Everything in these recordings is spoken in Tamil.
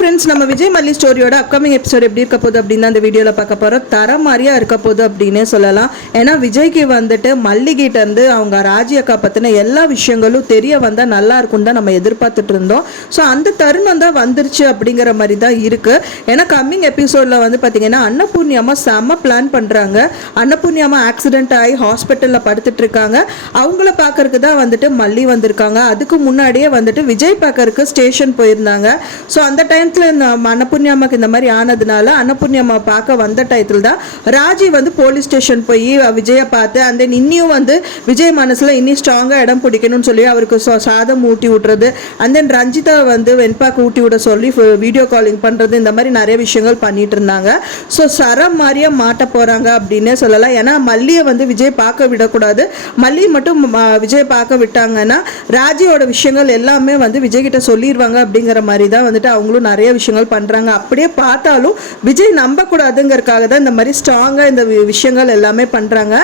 ஃப்ரெண்ட்ஸ் நம்ம விஜய் மல்லி ஸ்டோரியோட அப்கமிங் எபிசோட் எப்படி இருக்க போகுது அப்படின்னு அந்த வீடியோவில் பார்க்க போகிறோம் தர மாதிரியா இருக்க போகுது அப்படின்னே சொல்லலாம். ஏன்னா விஜய்க்கு வந்துட்டு மல்லிகிட்ட இருந்து அவங்க ராஜி அக்கா பற்றின எல்லா விஷயங்களும் தெரிய வந்தால் நல்லா இருக்கும் தான் நம்ம எதிர்பார்த்துட்டு இருந்தோம். ஸோ அந்த தருணம் தான் வந்துருச்சு அப்படிங்கிற மாதிரி தான் இருக்குது ஏன்னா கம்மிங் எபிசோடில் வந்து பார்த்தீங்கன்னா அன்னபூர்ணியம்மா செம்ம பிளான் பண்ணுறாங்க அன்னபூர்ணியம்மா ஆக்சிடென்ட் ஆகி ஹாஸ்பிட்டலில் படுத்துட்டு இருக்காங்க. அவங்கள பார்க்கறதுக்கு தான் வந்துட்டு மல்லி வந்திருக்காங்க. அதுக்கு முன்னாடியே வந்துட்டு விஜய் பார்க்கறதுக்கு ஸ்டேஷன் போயிருந்தாங்க. ஸோ அந்த டைம் இந்த அன்னபூர்ணியம்மாக்கு இந்த மாதிரி ஆனதுனால அன்னபூர்ணியம்மா பார்க்க வந்த டயத்தில் தான் ராஜி வந்து போலீஸ் ஸ்டேஷன் போய் விஜயை பார்த்து அந்த தென் இன்னியும் வந்து விஜய் மனசில் இன்னும் ஸ்ட்ராங்காக இடம் பிடிக்கணும்னு சொல்லி அவருக்கு சாதம் ஊட்டி விட்றது அண்ட் தென் ரஞ்சிதா வந்து வெண்பாக்கு ஊட்டி விட சொல்லி வீடியோ காலிங் பண்ணுறது இந்த மாதிரி நிறைய விஷயங்கள் பண்ணிட்டு இருந்தாங்க. ஸோ சரம் மாதிரியே மாட்ட போகிறாங்க அப்படின்னே சொல்லலாம். ஏன்னா மல்லியை வந்து விஜய் பார்க்க விடக்கூடாது. மல்லி மட்டும் விஜய் பார்க்க விட்டாங்கன்னா ராஜியோட விஷயங்கள் எல்லாமே வந்து விஜய் கிட்ட சொல்லிடுவாங்க அப்படிங்கிற மாதிரி தான் வந்துட்டு அவங்களும் நிறைய நிறைய விஷயங்கள் பண்ணுறாங்க அப்படியே பார்த்தாலும் விஜய் நம்பக்கூடாதுங்கிறதுக்காக தான் இந்த மாதிரி ஸ்ட்ராங்காக இந்த விஷயங்கள் எல்லாமே பண்ணுறாங்க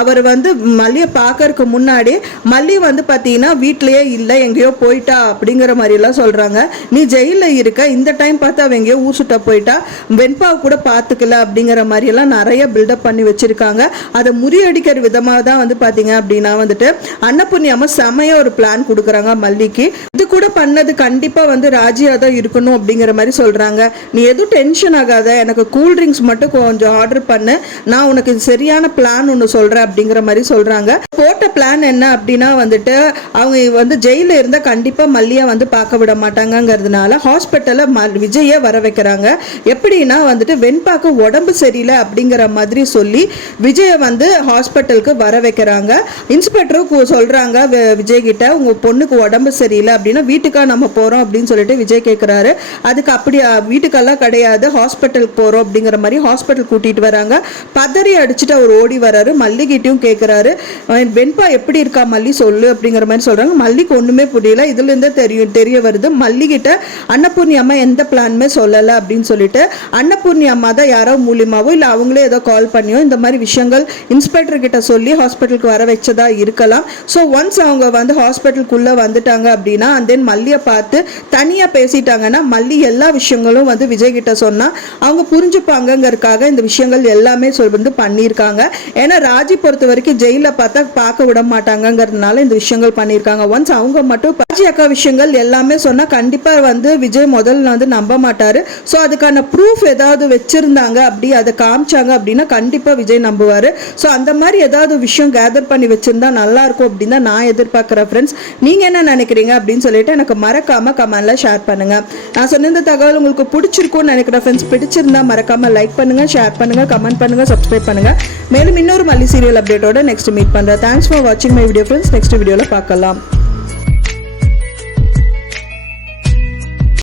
அவர் வந்து மல்லியை பார்க்கறதுக்கு முன்னாடி மல்லி வந்து பார்த்தீங்கன்னா வீட்லேயே இல்லை எங்கேயோ போயிட்டா அப்படிங்கிற மாதிரிலாம் சொல்கிறாங்க நீ ஜெயிலில் இருக்க இந்த டைம் பார்த்து அவன் எங்கேயோ ஊர் சுட்ட போயிட்டா வெண்பாவை கூட பார்த்துக்கல அப்படிங்கிற மாதிரியெல்லாம் நிறைய பில்டப் பண்ணி வச்சுருக்காங்க. அதை முறியடிக்கிற விதமாக தான் வந்து பார்த்தீங்க அப்படின்னா வந்துட்டு அன்னபுண்ணியம்மா செமையாக ஒரு பிளான் கொடுக்குறாங்க மல்லிக்கு. கூட பண்ணது கண்டிப்பாக வந்து ராஜியாக தான் இருக்கணும் அப்படிங்கிற மாதிரி சொல்கிறாங்க நீ எதுவும் டென்ஷன் ஆகாத. எனக்கு கூல் ட்ரிங்க்ஸ் மட்டும் கொஞ்சம் ஆர்டர் பண்ணு. நான் உனக்கு இது சரியான பிளான் ஒன்று சொல்கிறேன் அப்படிங்கிற மாதிரி சொல்கிறாங்க போட்ட பிளான் என்ன அப்படின்னா வந்துட்டு அவங்க வந்து ஜெயிலில் இருந்தால் கண்டிப்பாக மல்லியை வந்து பார்க்க விட மாட்டாங்கங்கிறதுனால ஹாஸ்பிட்டலில் ம விஜயை வர வைக்கிறாங்க. எப்படின்னா வந்துட்டு வெண்பாக்கு உடம்பு சரியில்லை அப்படிங்கிற மாதிரி சொல்லி விஜயை வந்து ஹாஸ்பிட்டலுக்கு வர வைக்கிறாங்க. இன்ஸ்பெக்டரும் சொல்கிறாங்க விஜய் கிட்ட உங்கள் பொண்ணுக்கு உடம்பு சரியில்லை அப்படின்னா வீட்டுக்கா நம்ம போகிறோம் அப்படின்னு சொல்லிட்டு விஜய் கேட்குறாரு அதுக்கு அப்படி வீட்டுக்கெல்லாம் கிடையாது. ஹாஸ்பிட்டலுக்கு போகிறோம் அப்படிங்கிற மாதிரி ஹாஸ்பிட்டல் கூட்டிட்டு வராங்க. பதறி அடிச்சுட்டு அவர் ஓடி வராரு. மல்லிகிட்டையும் கேட்குறாரு வெண்பா எப்படி இருக்கா மல்லி சொல்லு அப்படிங்கிற மாதிரி சொல்கிறாங்க மல்லிக்கு ஒன்றுமே புரியல. இதுலேருந்தே தெரியும் தெரிய வருது. மல்லிகிட்ட அன்னபூர்ணி அம்மா எந்த பிளானுமே சொல்லலை அப்படின்னு சொல்லிட்டு அன்னபூர்ணி அம்மா தான் யாரோ மூலியமாவோ இல்லை அவங்களே ஏதோ கால் பண்ணியோ இந்த மாதிரி விஷயங்கள் இன்ஸ்பெக்டர் கிட்ட சொல்லி ஹாஸ்பிட்டலுக்கு வர வச்சதா இருக்கலாம். ஸோ ஒன்ஸ் அவங்க வந்து ஹாஸ்பிட்டலுக்குள்ளே வந்துட்டாங்க அப்படின்னா அந்த அப்படின்னு மல்லியை பார்த்து தனியாக பேசிட்டாங்கன்னா மல்லி எல்லா விஷயங்களும் வந்து விஜய் கிட்ட சொன்னால் அவங்க புரிஞ்சுப்பாங்கங்கிறதுக்காக இந்த விஷயங்கள் எல்லாமே சொல் வந்து பண்ணியிருக்காங்க. ஏன்னா ராஜி பொறுத்த வரைக்கும் ஜெயிலில் பார்த்தா பார்க்க விட மாட்டாங்கிறதுனால இந்த விஷயங்கள் பண்ணியிருக்காங்க. ஒன்ஸ் அவங்க மட்டும் ராஜி அக்கா விஷயங்கள் எல்லாமே சொன்னால் கண்டிப்பாக வந்து விஜய் முதல்ல வந்து நம்ப மாட்டார். ஸோ அதுக்கான ப்ரூஃப் ஏதாவது வச்சுருந்தாங்க அப்படி அதை காமிச்சாங்க அப்படின்னா கண்டிப்பாக விஜய் நம்புவார். ஸோ அந்த மாதிரி ஏதாவது விஷயம் கேதர் பண்ணி வச்சுருந்தா நல்லா இருக்கும் அப்படின்னு தான் நான் எதிர்பார்க்குறேன் ஃப்ரெண்ட்ஸ் நீங்கள் என்ன நினைக்கிறீங்க அப்படின்னு சொல்லிட்டு எனக்கு மறக்காமல் கமெண்ட்ல ஷேர் பண்ணுங்கள் நான் சொன்ன இந்த தகவல் உங்களுக்கு பிடிச்சிருக்கும்னு நினைக்கிறேன் ஃப்ரெண்ட்ஸ் பிடிச்சிருந்தா மறக்காமல் லைக் பண்ணுங்கள் ஷேர் பண்ணுங்கள் கமெண்ட் பண்ணுங்கள் சப்ஸ்கிரைப் பண்ணுங்கள் மேலும் இன்னொரு மல்லி சீரியல் அப்டேட்டோட நெக்ஸ்ட் மீட் பண்ணுறேன் தேங்க்ஸ் ஃபார் வாட்சிங் மை வீடியோ ஃப்ரெண்ட்ஸ் நெக்ஸ்ட் வீடியோவில் பார்க்கலாம்.